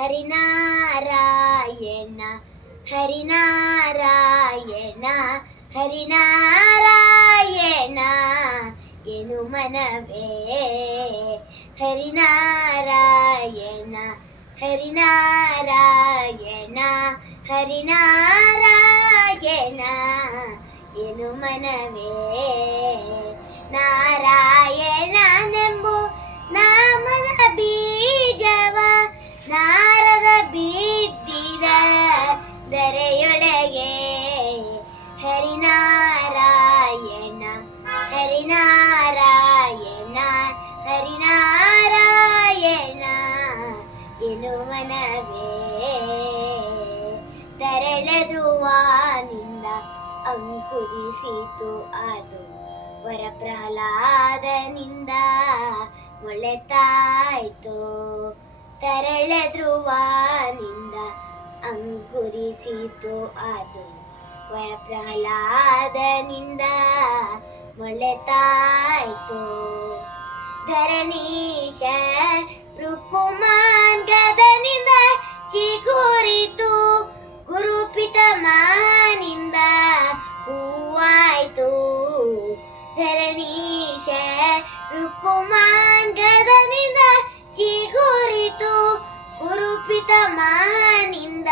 ಹರಿನಾರಾಯಣ ಹರಿನಾರಾಯಣ ಹರಿನಾರಾಯಣ ಎನು ಮನವೇ ಹರಿನಾರಾಯಣ ಹರಿನಾರಾಯಣ ಹರಿನಾರಾಯಣ ಎನು ಮನವೇ ನಾರಾಯಣನೆಂಬು ನಾಮದ ಬೀಜವ ನಾರದ ಬಿದ್ದಿದ ಧರೆಯೊಳಗೆ ಹರಿನಾರಾಯಣ ಹರಿನಾರಾಯಣ ಹರಿನಾರಾಯಣ ಎನು ಮನವೇ ತರಳೆದ್ರುವಾನಿಂದ ಅಂಕುರಿಸಿತು ಅದು ವರ ಪ್ರಹ್ಲಾದನಿಂದ ಮೊಳೆತಾಯ್ತು ತರಳೆ ಧ್ರುವನಿಂದ ಅಂಕುರಿಸಿತು ಅದು ವರ ಪ್ರಹ್ಲಾದನಿಂದ ಮೊಳೆತಾಯ್ತು ಧರಣೀಶ ರುಕುಮಾನ್ ಗದನಿಂದ ಚಿಗುರಿತು ಗುರುಪಿತಮಾನಿಂದ ಹೂವಾಯ್ತು ಧರಣೀಶ ರುಕುಮಾನ್ ಗದನಿಂದ ಚಿಗುರಿತು ಗುರುಪಿತಮಾನಿಂದ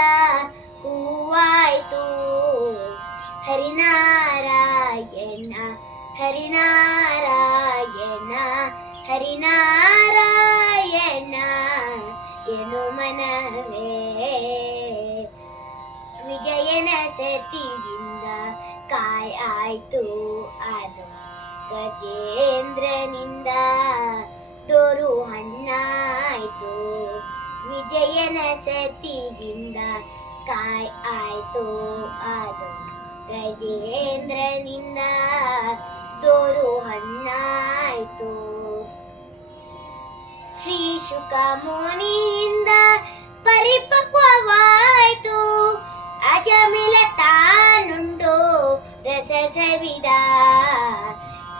ಹೂವಾಯ್ತು ಹರಿನಾರಾಯಣ ಹರಿನಾರಾಯಣ ಹರಿನಾರಾಯಣ ಎನು ಮನವೇ ವಿಜಯನ ಸತಿಯಿಂದ ಆಯ್ತು ಅದು ಗಜೇಂದ್ರನಿಂದ ದೊರು ಹಣ್ಣಾಯ್ತು ವಿಜಯನ ಸತಿಯಿಂದ ಆಯ್ತು ಅದು ಗಜೇಂದ್ರನಿಂದ ದೊರು ಹಣ್ಣಾಯ್ತು ಶ್ರೀ ಶುಕ ಮುನಿಯಿಂದ ಪರಿಪಕ್ವವಾಯ್ತು ಅಜಮಿಲ ತಾನುಂಡು ರಸ ಸವಿದ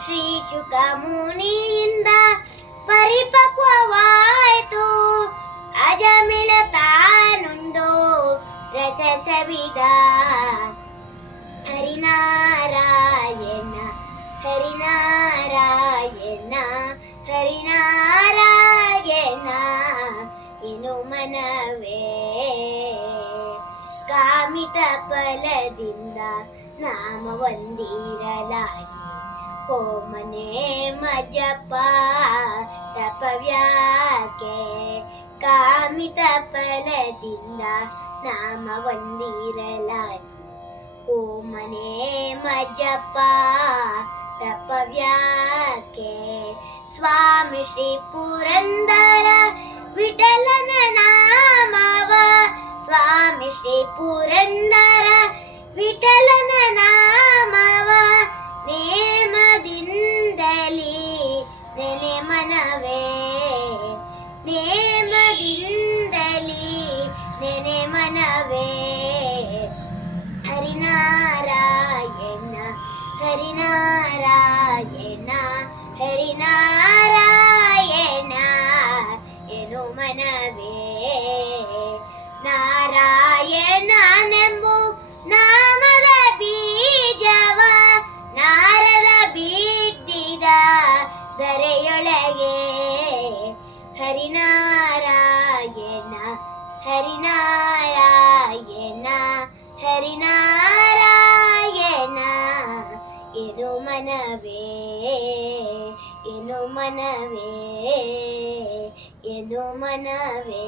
ಶ್ರೀ ಶುಕ ಮುನಿಯಿಂದ ಪರಿಪಕ್ವವಾಯ್ತು ಅಜಮಿಲ ತಾನುಂಡು ರಸ ಸವಿದ ಹರಿನಾರಾಯಣ ಹರಿನಾರಾಯಣ ಹರಿನಾರಾಯಣ ಎನು ಮನವೇ ಕಾಮಿತ ಫಲದಿಂದ ನಾಮ ಒಂದಿರಲಾಗಿ ಹೋಮನೆ ಮಜಪ ತಪವ್ಯಾಕೆ ಕಾಮಿತ ಫಲದಿಂದ ನಾಮ ಒಂದಿರಲಾಗಿ ಹೋಮನೆ ಮಜಪ ತಪವ್ಯಾಕೆ ಸ್ವಾಮಿ ಶ್ರೀ ಪುರಂದರ ವಿಠಲನ ನಾಮವ ಸ್ವಾಮಿ ಶ್ರೀ ಪುರಂದರ ವಿಠಲನ ನಾಮವ ನೇಮದಿಂದಲಿ ನೆನೆ ಮನವೇ ನೇಮದಿಂದಲಿ ನೆನೆ ಮನವೇ ಹರಿನಾರಾಯಣ ಹರಿನಾರಾಯಣ ಹರಿನಾರಾಯಣ ಎನು ಮನವೇ ನಾರಾಯಣನೆಂಬು ನಾಮದ ಬೀಜವ ನಾರದ ಬಿದ್ದಿದ ಧರೆಯೊಳಗೆ ಹರಿನಾರಾಯಣ ಹರಿನಾರಾಯಣ ಹರಿನಾರಾಯಣ ಎನು ಮನವೇ ಎನು ಮನವೇ ಎನು ಮನವೇ